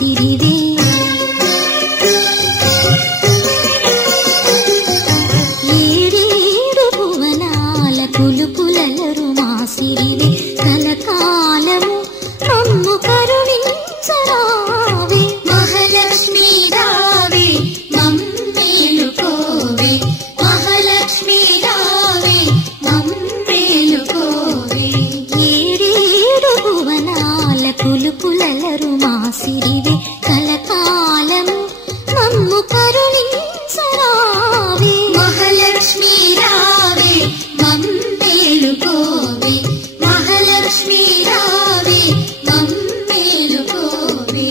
మాసిరివే. ఏడేడు భువనాల కులుకులలరు మాసిరివే. కలకాలము మమ్ము కరుణించరావే. మహాలక్ష్మీ రావే మమ్మేలుకోవే. మహాలక్ష్మీ రావే మమ్మేలుకోవే. ఏడేడు భువనాల కులుకులలరు మాసిరివే. కలకాలము మమ్ము కరుణించరావే. మహాలక్ష్మీ రావే మమ్మేలుకోవే. మహాలక్ష్మీ రావే మమ్మేలుకోవే.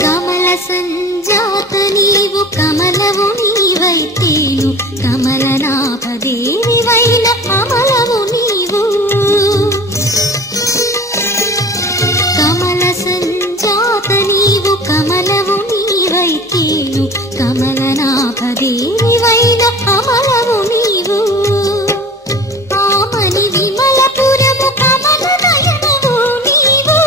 కమల సంజాత నీవు కమలవు నీవైతేను. కమలనాభదేవివైన కమలవు నీవు. కమల సంజాత నీవు కమలవు నీవైతేను. కమలనాభదేవివైన కమలవు నీవు. ఆమని విమలపురము కమల నయనవు నీవు.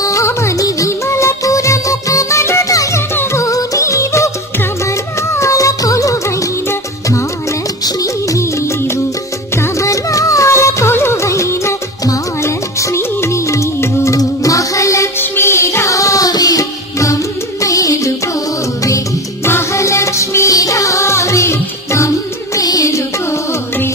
ఆమని విమలపురము కమల నయనవు నీవు. కమలాల కొలువైన మహాలక్ష్మీ నీవు. కమలాల కొలువైన మహాలక్ష్మీ నీవు. మహాలక్ష్మీ రావే మమ్మేలుకోవే. మహాలక్ష్మీ రావే మమ్మేలుకోవే.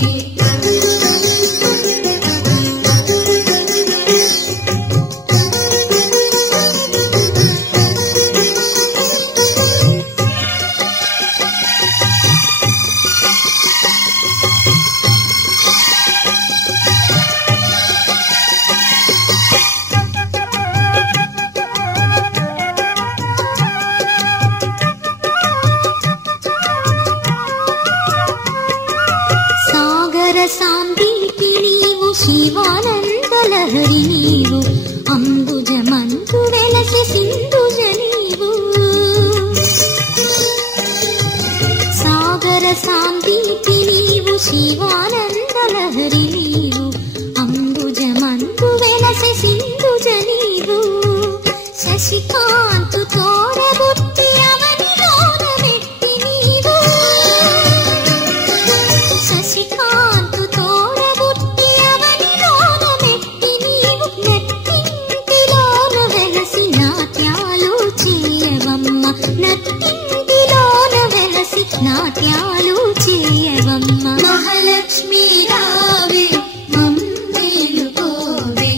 సాగర సాంబీకి నీవు. శివానందలహరి నీవు. అంబుజమందు వెలసి సింధుజ నీవు. సాగర సాంబీకి నీవు. శివానందలహరి నీవు. అంబుజమందు వెలసి సింధుజ నీవు. శశికాంతు తోరబుట్టి అవనిలోన మెట్టి నీవు. శశికాంతు తోరబుట్టి అవనిలోన మెట్టి నీవు. నట్టింటిలోన వెలసి నాట్యాలు చేయవమ్మ. నట్టింటిలోన వెలసి నాట్యాలు చేయవమ్మ. మహాలక్ష్మీ రావే మమ్మేలుకోవే.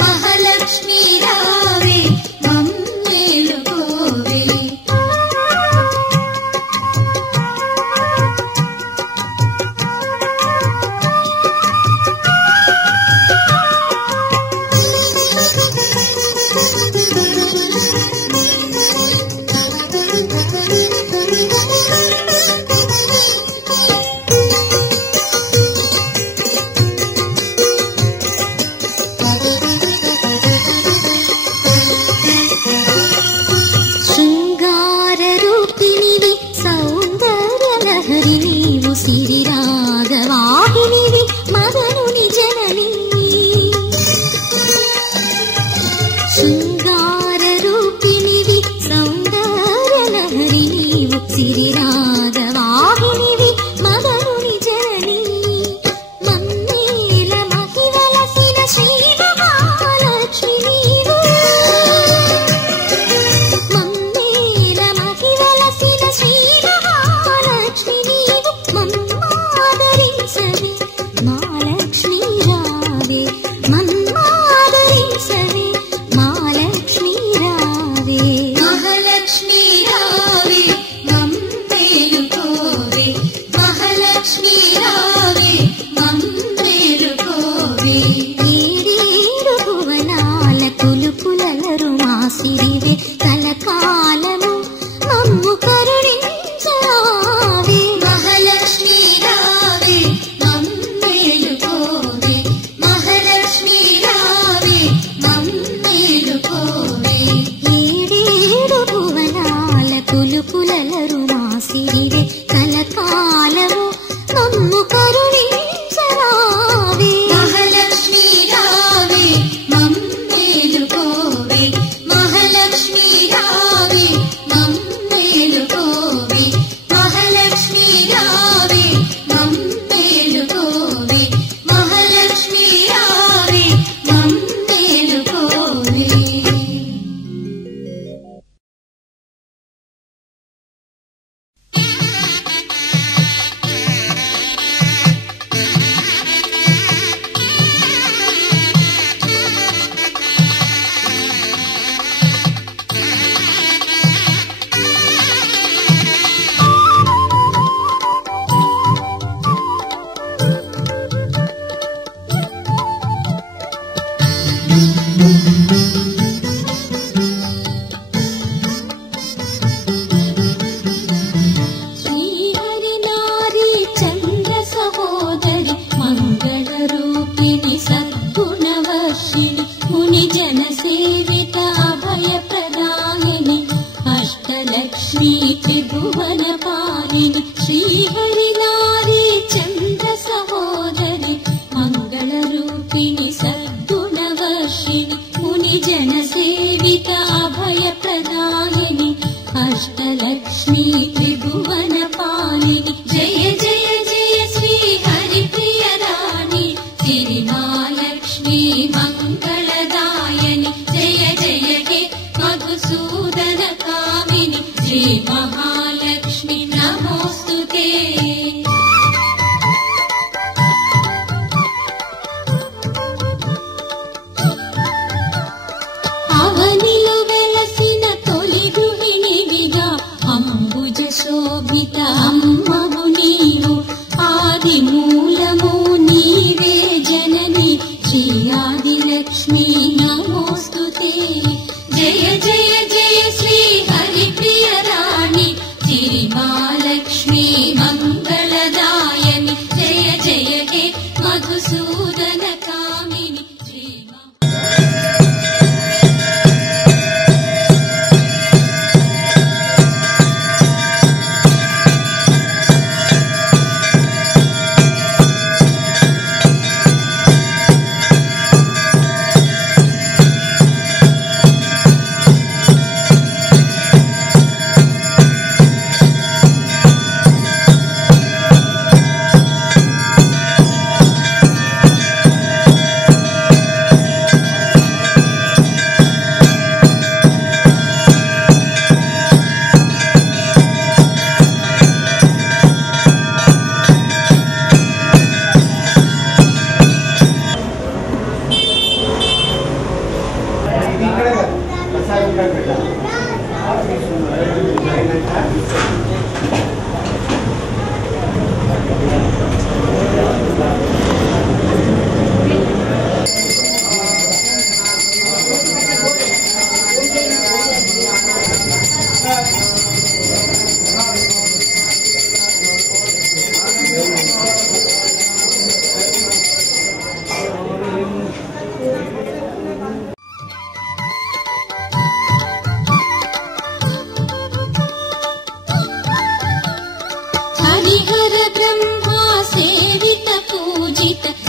మహాలక్ష్మీ రావే మమ్మేలుకోవే. శృంగార రూపిణివి. సౌందర్య లహరి నీవు. సిరి రాగవాహినివి. మదనుని జనని. శృంగార రూపిణివి. సౌందర్య లహరి నీవు. సిరి రాగవాహినివి. మదనుని జనని. మన్నేల మహివలసిన శ్రీ మహాలక్ష్మి నీవు. మన్నేల మహివలసిన శ్రీ మహాలక్ష్మి నీవు. మమ్మాదరించవే మహాలక్ష్మీ రావే. మమ్మాదరించవే మహాలక్ష్మీ రావే. మహాలక్ష్మీ రావే మమ్మేలుకోవే. మహాలక్ష్మీ రావే మమ్మేలుకోవే. ఏడేడు భువనాల కులుకులలరు మా సిరివే కలకాలము మమ్ము కరుణించరావే మహాలక్ష్మి రావే మమ్మేలుకోవే మహాలక్ష్మి రావే మమ్మేలుకోవే ఏడేడు భువనాల కులుకులలరు మా సిరివే కలకాలము మమ్ము కరుణించరావే మహాలక్ష్మి రావే మమ్మేలుకోవే మహాలక్ష్మి రావే మమ్మేలుకోవే మహాలక్ష్మి రావే మమ్మేలుకోవే మహాలక్ష్మి రావే మమ్మేలుకోవే. శ్రీహరి నారీ చంద్ర సహోదరి మంగళ రూపిణి సద్గుణవర్షిణి ముని జన సేవిత అభయ ప్రదాయిని అష్టలక్ష్మీ త్రిభువన పాలిని శ్రీహరి నారీ చంద్ర సహోదరి మంగళ రూపిణి సద్గుణవర్షిణి ముని జన సేవిత అభయ ప్రదాయిని అష్టలక్ష్మీ త్రిభువన పాలిని జయ జయ జయ శ్రీ హరి ప్రియ రాణి సిరిమాలక్ష్మీ మంగళదాయని జయ జయ హే మధుసూదన కామిని శ్రీ మహాలక్ష్మి నమోస్తుతే. అవనిలో వెలసిన తొలి గృహిణివిగా అంబుజ శోభిత అమ్మవు నీవు ఆది మూలము నీవే జనని శ్రీ ఆదిలక్ష్మీ నమోస్తుతే. జయ జయ జయ శ్రీ హరి ప్రియ రాణి సిరిమాలక్ష్మీ మంగళదాయని జయ జయ హే మధుసూదన కామిని శ్రీ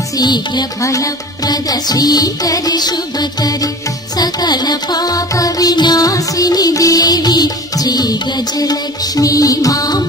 शीघ्र फलप्रद श्रीकरि शुभकरि सकल पाप विनाशिनि देवी श्री गजलक्ष्मी मां